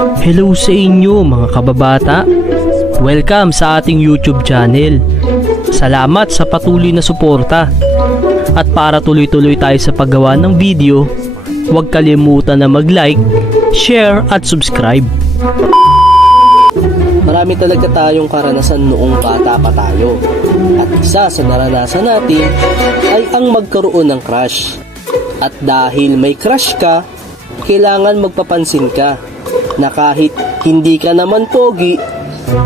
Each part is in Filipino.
Hello sa inyo mga kababata. Welcome sa ating YouTube channel. Salamat sa patuloy na suporta. At para tuloy-tuloy tayo sa paggawa ng video, huwag kalimutan na mag-like, share at subscribe. Marami talaga tayong karanasan noong bata pa tayo. At isa sa naranasan natin ay ang magkaroon ng crush. At dahil may crush ka, kailangan magpapansin ka na kahit hindi ka naman pogi,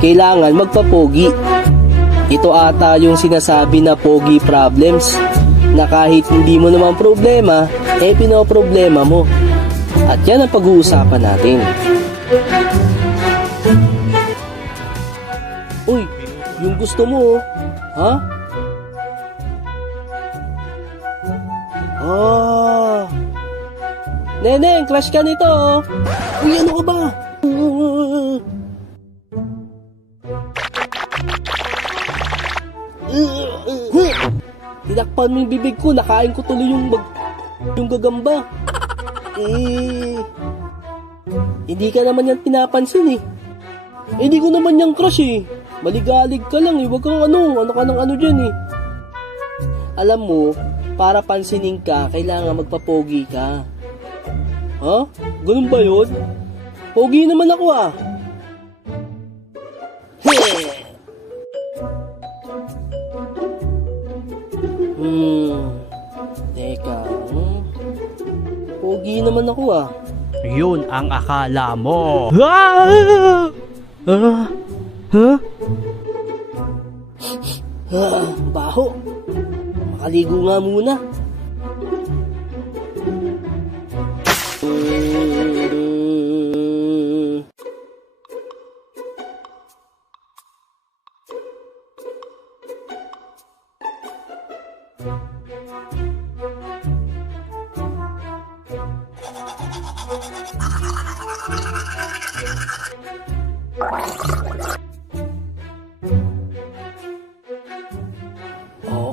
kailangan magpapogi. Ito ata yung sinasabi na pogi problems, na kahit hindi mo naman problema, pinoproblema mo. At yan ang pag-uusapan natin. Uy, yung gusto mo, ha? Neneng, crush ka nito, oh. Uy, ano ka ba? Tinakpan mo yung bibig ko, nakain ko tuloy yung gagamba. Hindi ka naman yan pinapansin eh. Hindi ko naman yung crush eh. Maligalig ka lang eh, wag kang ano ka ng ano dyan eh. Alam mo, para pansinin ka, kailangan magpapogi ka. Ha? Ganun ba yun? Pogi naman ako ah. Teka. Pogi naman ako ah. Yun ang akala mo. Baho. Makaligo nga muna.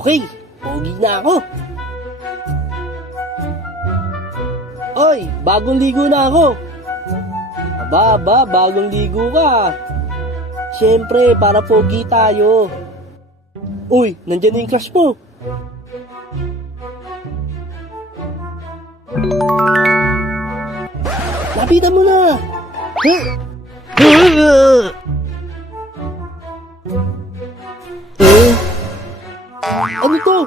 Okay, pogi na ako. Oy, bagong ligo na ako. Aba, bagong ligo ka. Siyempre, para pogi tayo. Uy, nandyan na yung crush mo. Lapitan mo na. Ano to?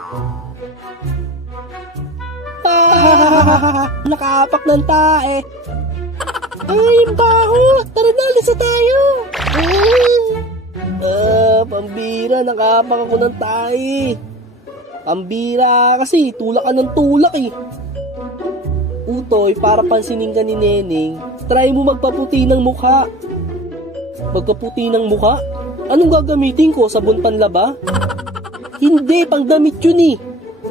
Nakaapak ng tae. Ay, baho. Tara na, lisa tayo. Pambira, nakaapak ako ng tae. Pambira kasi, tulak ka ng tulak eh. Utoy, para pansinin ka ni Neneng, try mo magpaputi ng mukha. Magpaputi ng mukha? Anong gagamitin ko? Sabon panlaba? Hindi, pangdamit yun eh.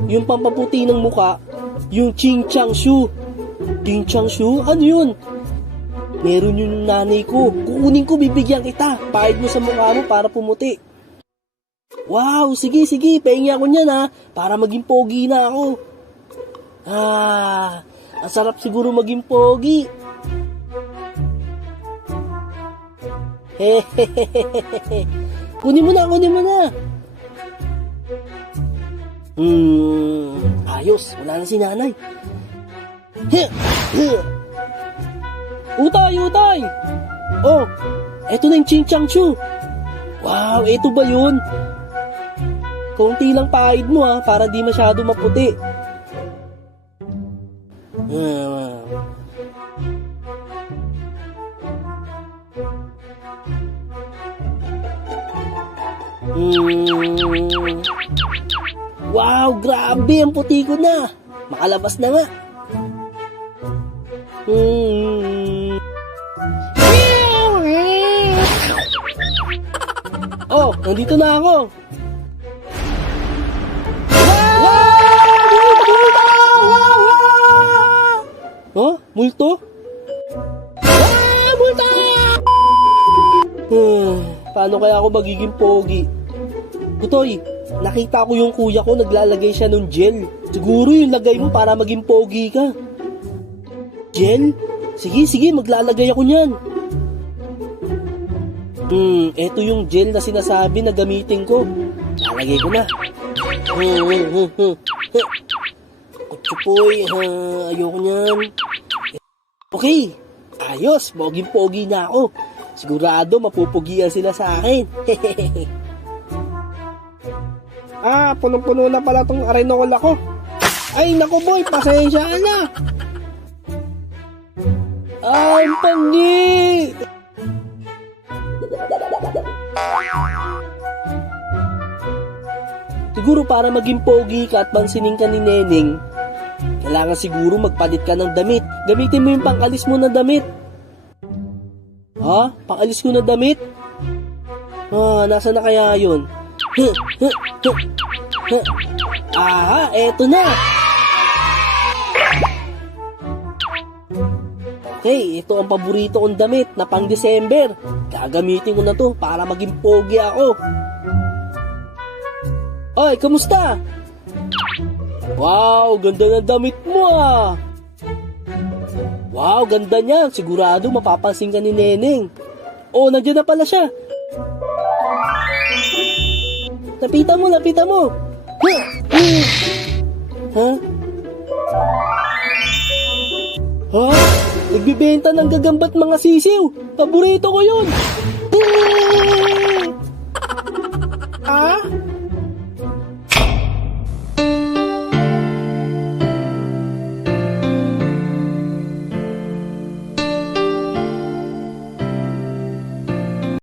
Yung pampaputi ng mukha, yung Ching Chang Shu. Ching Chang Shu? Ano yun? Meron yung nanay ko. Kukunin ko, bibigyan kita. Pahid mo sa mukha mo para pumuti. Wow, sige, pahingi ako niyan ha. Para maging pogi na ako. Ang sarap siguro maging pogi. Kunin mo na. Ayos, wala na si nanay. Utay! Oh, eto na yung Ching Chang Chu. Wow, eto ba yun? Kaunti lang pahid mo ha, para di masyado maputi. Wow, grabe, ang puti ko na. Makalabas na nga. Oh, nandito na ako. Huh? Multo? Multo! Paano kaya ako magiging pogi? Utoy, nakita ko yung kuya ko naglalagay siya ng gel. Siguro yung lagay mo para maging pogi ka. Gel? Sige, maglalagay ako niyan. Eto yung gel na sinasabi na gamitin ko. Lalagay ko na. Kutsupoy, ayoko niyan. Okay, ayos, poging-pogi na ako. Sigurado mapupugian sila sa akin. Punong-puno na pala tong arenola ko. Ay, naku boy, pasensya ka na. Ay, ang pangi! Siguro para maging pogi ka at pansinin ka ni Neneng, kailangan siguro magpalit ka ng damit. Gamitin mo yung pang-alis mo na damit. Ha? Pang-alis ko na damit? Nasa na kaya yun? Eto na! Okay, ito ang paborito kong damit na pang December. Gagamitin ko na to para maging pogi ako. Ay, kamusta? Wow, ganda ng damit mo ah. Wow, ganda niyan. Sigurado mapapansin ka ni Neneng. Oh, nandiyan na pala siya. Lapitan mo, lapitan mo. Ha? Ha? Nagbibenta ng gagambat mga sisiw. Paborito ko yun.